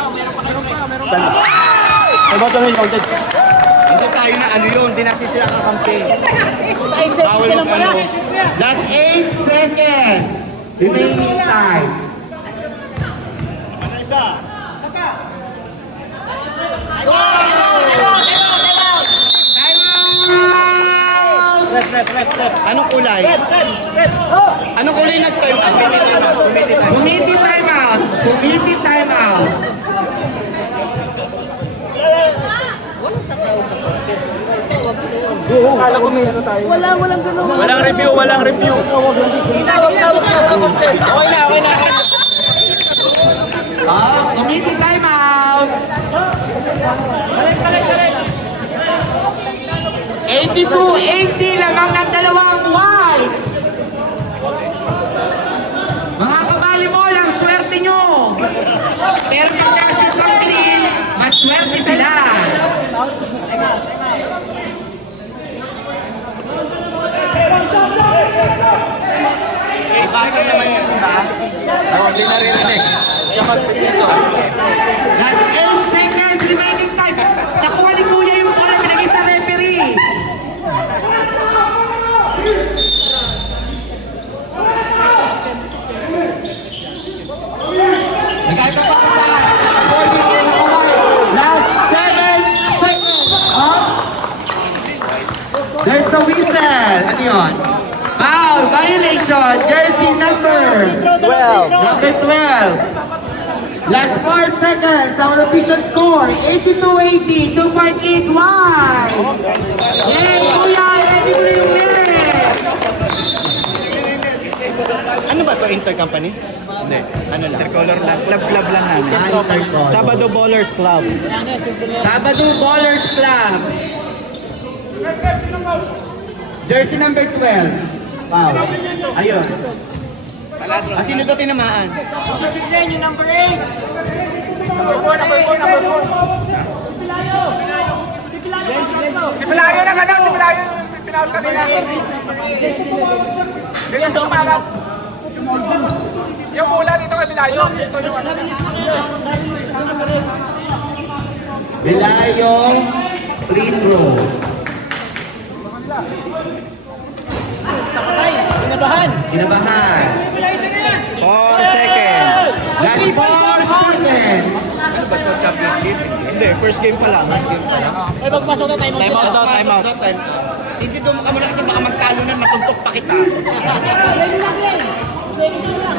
Ay, ba't kami counted? Hindi tayo na ano yun, hindi natin sila kakampi. Bawal yung ano. Last 8 seconds. Remaining time. Anong kulay? Anong kulay nag-time out? Committee time out. Committee time out. Walang review. Committee time out. 82-80 lamang ng dalawang white. Mga kabali mo lang, swerte nyo. Pero pag nasa ang green, mas swerte sila. Ibasa naman yun, ba? Oo, hindi naririnig. Siya magpipito. Last 8 seconds remaining time. Nakuha ni Kuya yung bola, pinagay sa referee. Nagkaiba pa ako sa last 7 seconds up. There's the whistle. Ano yun? Foul, violation, jersey number 12. Number 12. Last 4 seconds, our official score, 82-80, 2.8 wide. Yan, Kuya, ready mo na yung merit. Ano ba to intercompany? Hindi. Ano lang? Intercolor lang. Club lang namin. Intercolor. Sabado Ballers Club. Sabado Ballers Club. Jersey number 12. Wow. Ayun. Sino daw tinamaan? Yung number 8. Si Pelayo na gano'n, si Pelayo yung pinaut kanina. Ganyan sa umaga. Yung mula dito kay Milayo. Ito yung ano. Milayo, free throw. Kinabahan. Kinabahan. 4 seconds. Last 4 seconds. Hindi, first game pa lang. Ay, magpasok na tayo. Time out daw, time out. Hindi doon ka muna kasi baka magtalunan, masuntok pa kita. Lagi lang yan. Lagi lang.